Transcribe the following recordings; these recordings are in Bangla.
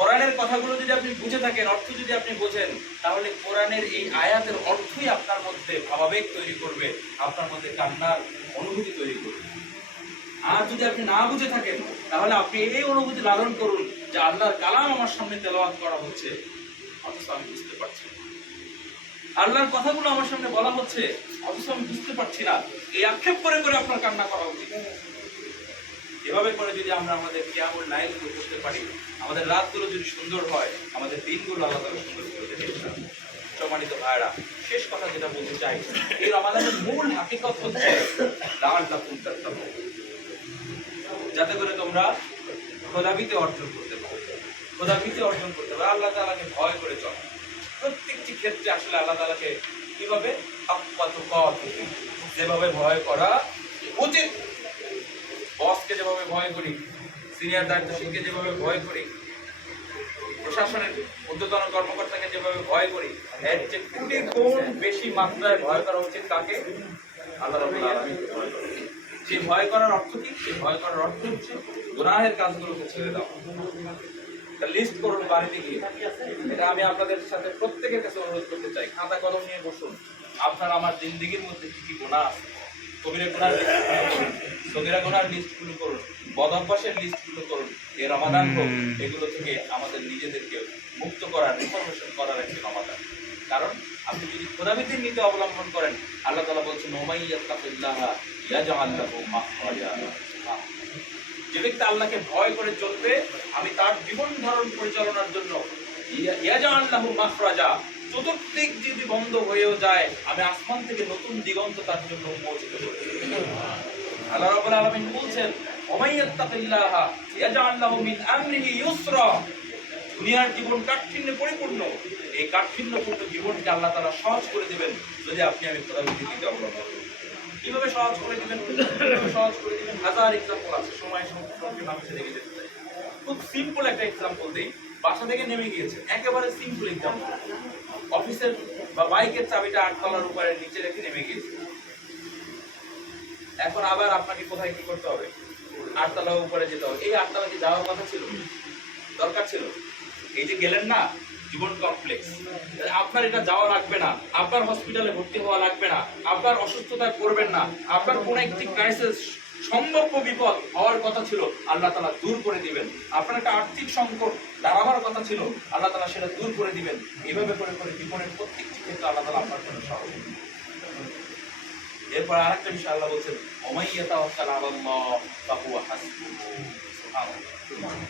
কোরআনের কথাগুলো যদি আপনি বুঝে থাকেন, অর্থ যদি আপনি বোঝেন, তাহলে কোরআনের এই আয়াতের অর্থই আপনার মধ্যে ভাবাবেগ তৈরি করবে, আপনার মধ্যে কান্নার অনুভূতি তৈরি করবে। আর যদি আপনি না বুঝে থাকেন, তাহলে আপনি এই অনুভূতি লালন করুন যে আল্লাহর কালাম আমার সামনে তেলাওয়াত করা হচ্ছে, অথচ আমি বুঝতে পারছি না। আল্লাহর কথাগুলো আমার সামনে বলা হচ্ছে, অথচ আমি বুঝতে পারছি না। এই আক্ষেপ করে করে আপনার কান্না করা উচিত। এভাবে করে যদি আমরা আমাদের কিয়ামুল লাইলগুলো করতে পারি, আমাদের রাতগুলো যদি সুন্দর হয়, আমাদের দিনগুলো আলাদা সুন্দর করে দেবে সম্মানিত ভাইরা শেষ কথা যেটা বলতে চাই এই রমাদানের মূল হাকিকত হচ্ছে লাআল্লাহ কুনতাত্তাকুন যাতে করে তোমরা খোদাবিতে অর্জন করতে পারো। খোদাবিতে অর্জন করতে পারো, আল্লাহ তালাকে ভয় করে চলো। প্রত্যেকটি ক্ষেত্রে আসলে আল্লাহ তালাকে কীভাবে আপাত যেভাবে ভয় করা ভয় করি, সিনিয়র দায়িত্বশীলকে যেভাবে ভয় করি, প্রশাসনের ঊর্ধ্বতন কর্মকর্তাকে যেভাবে ভয় করি, এর যে কোটি গুণ বেশি মাত্রায় ভয় করা উচিত কাকে? আল্লাহ ভয় করার অর্থ কি? ভয় করার অর্থ হচ্ছে গুনাহের কাজগুলোকে ছেড়ে দাও। লিস্ট করুন বাড়িতে গিয়ে। এটা আমি আপনাদের সাথে প্রত্যেকের কাছে অনুরোধ করতে চাই। খাতা কলম নিয়ে বসুন। আপনার আমার জিন্দিগির মধ্যে কি কি গুণা আছে? কবিরা গুনার লিস্টগুলো করুন। লিস্টগুলো করুন। বদ লিস্টগুলো করুন। এই রমাদান হোক এগুলো থেকে আমাদের নিজেদেরকে মুক্ত করার রিফরমেশন করার একটি রমাদান। কারণ আপনি যদি খোদাবিদের নীতি অবলম্বন করেন আল্লাহ তাআলা বলছেন যে ব্যক্তি আল্লাহকে ভয় করে চলবে আমি তার জীবন ধারণ পরিচালনার জন্য ইয়া- ইয়াজআল লাহু মাখরাজা। চতুর্দিক যদি বন্ধ হয়েও যায়, আমি আসমান থেকে নতুন দিগন্ত তার জন্য উন্মোচিত করে। আল্লাহ বলছেন মিন আমরিহি ইউসরা। দুনিয়ার জীবন কাঠিন্যে পরিপূর্ণ। এই কাঠিন্যপূর্ণ জীবনকে আল্লাহ তারা সহজ করে দিবেন যদি আপনি আমি দিতে অবলম্বন। কীভাবে সহজ করে দিবেন? সহজ করে দিবেন? হাজার এক্সাম্পল আছে। সময় সংক্ষেপে আমি সেদিকে যেতে চাই খুব সিম্পল একটা এক্সাম্পল দিই। বাসা থেকে নেমে গিয়েছে। একেবারে সিম্পল এক্সাম্পল অফিসের বা বাইকের চাবিটা আটতলার উপরে, নিচে রেখে নেমে গিয়েছে। এখন আবার আপনাকে কোথায় কি করতে হবে? আটতলা উপরে যেতে হবে। এই আটতলা কি যাওয়ার কথা ছিল? দরকার ছিল? এই যে গেলেন না? জীবন কমপ্লেক্স আপনার এটা যাওয়া লাগবে না। আপনার হসপিটালে ভর্তি হওয়া লাগবে না। আপনার অসুস্থতায় পড়বেন না। আপনার কোন একটি ক্রাইসিস সম্ভাব্য বিপদ হওয়ার কথা ছিল। আল্লাহ তালা দূর করে দিবেন। আপনার একটা আর্থিক সংকট দাঁড়াবার কথা ছিল, আল্লাহ তালা সেটা দূর করে দিবেন। এভাবে করে করে জীবনের প্রত্যেকটি ক্ষেত্রে আল্লাহ তালা আপনার জন্য সহজ এরপর আর একটা বিষয় আল্লাহ বলছেন সুবহানাল্লাহ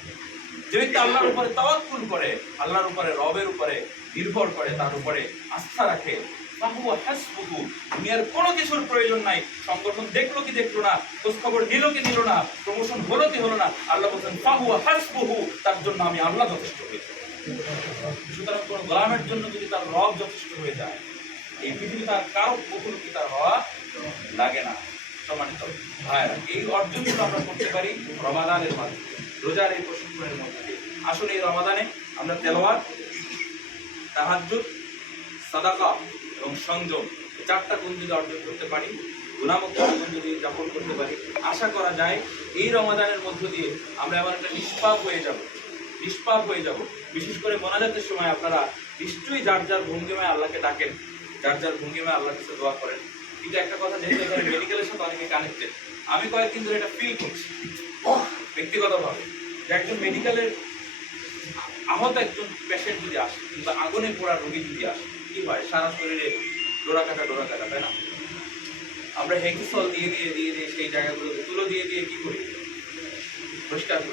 যে ব্যক্তি আল্লাহর উপরে তাওয়াক্কুল করে, আল্লাহর উপরে রবের উপরে নির্ভর করে, তার উপরে আস্থা রাখে দুনিয়ার কোনো কিছুর প্রয়োজন নাই। সংগঠন দেখল কি দেখল না খোঁজ খবর নিল কি নিল না প্রমোশন হলো কি হলো না, আল্লাহ বলছেন, ফাহুয়া হাসবুহু তার জন্য আমি আল্লাহ যথেষ্ট হয়েছি। সুতরাং কোন গোলামের জন্য যদি তার রব যথেষ্ট হয়ে যায়, এই পৃথিবী তার কারও তার হওয়া লাগে না। সম্মানিত ভাইরা এই অর্জনগুলো আমরা করতে পারি, রমাদানের মাধ্যমে, রোজার এই প্রশিক্ষণের মধ্যে আসলে এই রমাদানে আমরা তেলোয়ার তাহাজ্জুদ, সাদাকা এবং সংযম। চারটা গুণ যদি অর্জন করতে পারি, গুণামুক্ত জীবন যদি যাপন করতে পারি। আশা করা যায় এই রমাদানের মধ্য দিয়ে আমরা এমন একটা নিষ্পাপ হয়ে যাব, নিষ্পাপ হয়ে যাব। বিশেষ করে মোনাজাতের সময় আপনারা নিশ্চয়ই যার যার ভঙ্গিমায় আল্লাহকে ডাকেন, যার যার ভঙ্গিমায় আল্লাহর কাছে দোয়া করেন। কিন্তু একটা কথা যেহেতু এখানে মেডিকেলের সাথে অনেকে কানেক্টেড আমি কয়েকদিন ধরে এটা ফিল করছি। ব্যক্তিগতভাবে। যে একজন মেডিকেলের আহত একজন পেশেন্ট যদি আসে, কিংবা আগুনে পোড়া রোগী যদি আসে কি হয়? সারা শরীরে ডোরা কাটা ডোরা কাটা, তাই না? আমরা হেকিসল দিয়ে দিয়ে দিয়ে দিয়ে সেই জায়গাগুলোকে তুলো দিয়ে দিয়ে কি করি? পরিষ্কার করি।